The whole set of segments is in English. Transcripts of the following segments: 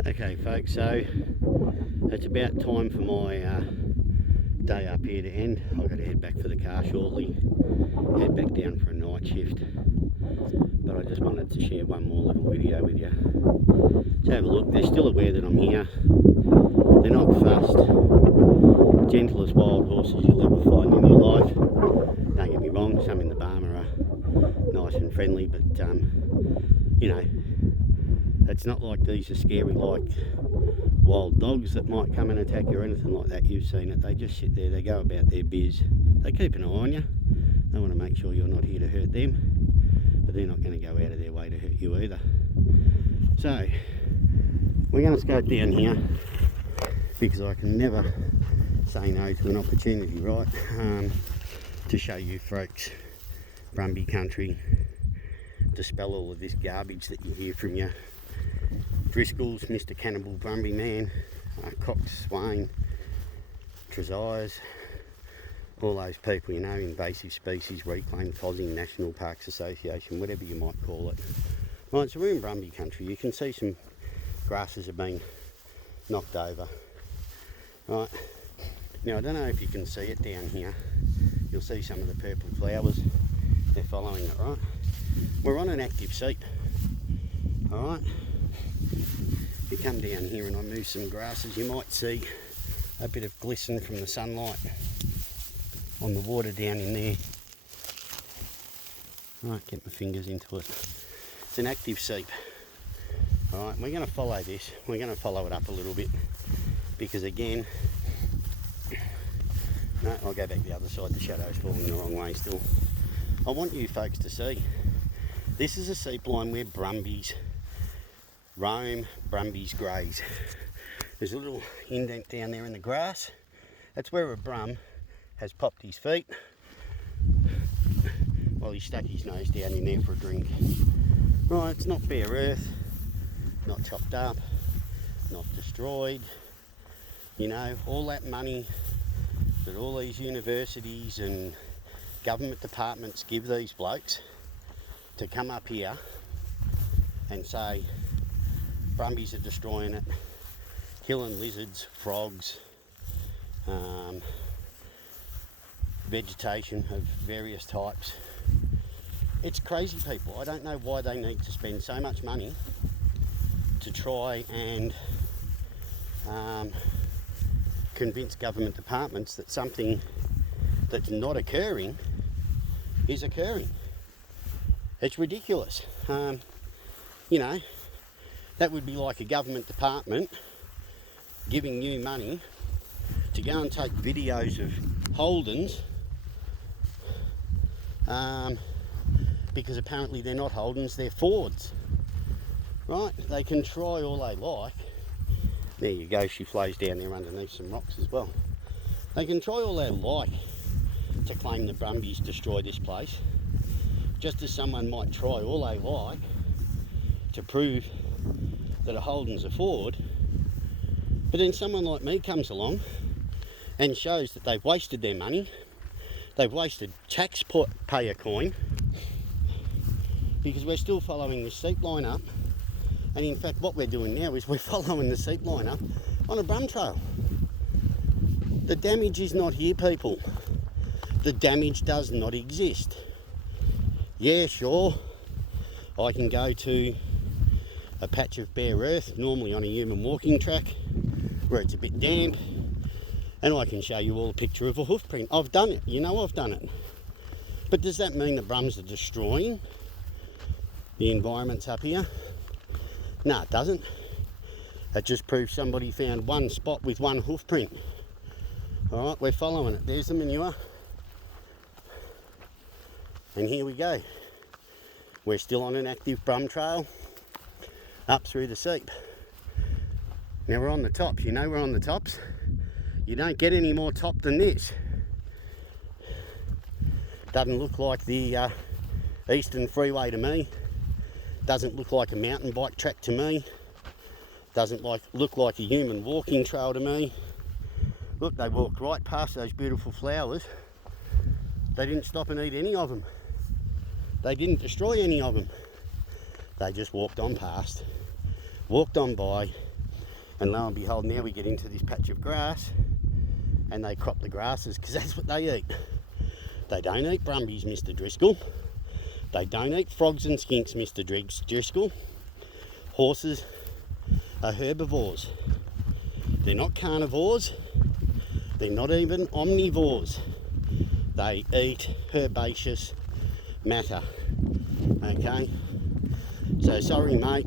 Okay folks, so it's about time for my day up here to end. I've got to head back for the car shortly, head back down for a night shift, but I just wanted to share one more little video with you. So have a look, they're still aware that I'm here, they're not fussed, gentlest wild horses you'll ever find in your life. Don't get me wrong, some in the barn are nice and friendly, but you know, it's not like these are scary like wild dogs that might come and attack you or anything like that. You've seen it. They just sit there, they go about their biz. They keep an eye on you. They want to make sure you're not here to hurt them, but they're not going to go out of their way to hurt you either. So we're going to scope down here because I can never say no to an opportunity, right? To show you folks Brumby Country, dispel all of this garbage that you hear from your Driscolls, Mr. Cannibal Brumby Man, Cox, Swain, Trezires, all those people, you know, invasive species, reclaimed Fossing, National Parks Association, whatever you might call it. Right, so we're in Brumby Country. You can see some grasses have been knocked over. Right, now I don't know if you can see it down here. You'll see some of the purple flowers. They're following it, right? We're on an active seep, all right? If you come down here and I move some grasses, you might see a bit of glisten from the sunlight on the water down in there. Right, get my fingers into it. It's an active seep. All right, we're going to follow this. We're going to follow it up a little bit because again, no, I'll go back the other side. The shadow's falling the wrong way still. I want you folks to see. This is a seep line where Brumbies roam, Brumbies graze. There's a little indent down there in the grass. That's where a Brum has popped his feet while he stuck his nose down in there for a drink. Right, it's not bare earth, not chopped up, not destroyed. You know, all that money that all these universities and government departments give these blokes to come up here and say Brumbies are destroying it, killing lizards, frogs, vegetation of various types. It's crazy, people. I don't know why they need to spend so much money to try and convince government departments that something that's not occurring is occurring. It's ridiculous. You know, that would be like a government department giving you money to go and take videos of Holdens because apparently they're not Holdens, they're Fords. Right? They can try all they like. There you go, she flows down there underneath some rocks as well. They can try all they like to claim the Brumbies destroy this place, just as someone might try all they like to prove that a Holden's a Ford, but then someone like me comes along and shows that they've wasted their money, they've wasted taxpayer coin, because we're still following this seep line up, and in fact what we're doing now is we're following the seep line up on a Brum trail. The damage is not here, people. The damage does not exist. Yeah, sure, I can go to a patch of bare earth, normally on a human walking track, where it's a bit damp, and I can show you all a picture of a hoof print. I've done it, you know I've done it. But does that mean the Brums are destroying the environments up here? No, it doesn't. It just proves somebody found one spot with one hoof print. All right, we're following it. There's the manure. And here we go. We're still on an active Brum trail up through the seep. Now we're on the tops, you know we're on the tops. You don't get any more top than this. Doesn't look like the Eastern Freeway to me. Doesn't look like a mountain bike track to me. Doesn't look like a human walking trail to me. Look, they walked right past those beautiful flowers. They didn't stop and eat any of them. They didn't destroy any of them. They just walked on past, walked on by, And lo and behold, now we get into this patch of grass and they crop the grasses because that's what they eat. They don't eat Brumbies, Mr. Driscoll. They don't eat frogs and skinks, Mr. Driscoll. Horses are herbivores. They're not carnivores. They're not even omnivores. They eat herbaceous matter. Okay? So sorry, mate.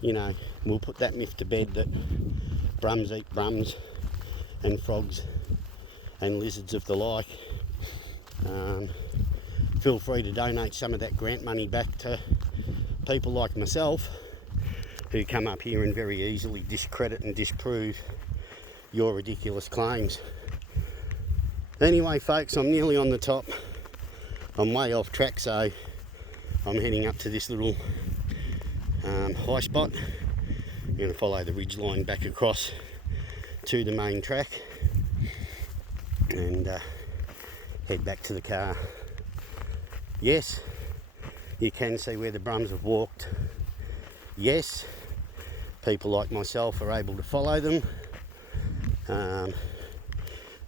You know, we'll put that myth to bed that Brums eat Brums and frogs and lizards of the like. Feel free to donate some of that grant money back to people like myself who come up here and very easily discredit and disprove your ridiculous claims. Anyway, folks, I'm nearly on the top. I'm way off track, so I'm heading up to this little high spot. I'm going to follow the ridge line back across to the main track and head back to the car. Yes, you can see where the Brums have walked. Yes, people like myself are able to follow them.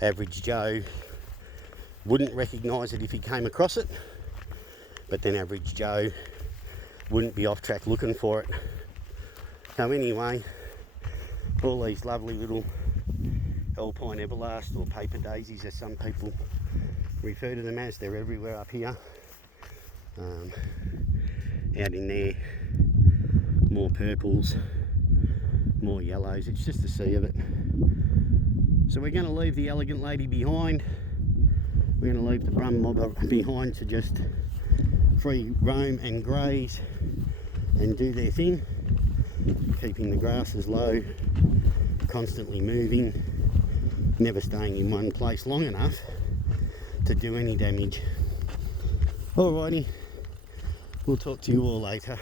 Average Joe wouldn't recognise it if he came across it, but then average Joe wouldn't be off track looking for it. So anyway, all these lovely little alpine everlast or paper daisies, as some people refer to them as, they're everywhere up here. Out in there, more purples, more yellows. It's just a sea of it. So we're going to leave the elegant lady behind. We're going to leave the Brum mob behind to just free roam and graze and do their thing, keeping the grasses low, constantly moving, never staying in one place long enough to do any damage. Alrighty, we'll talk to you all later.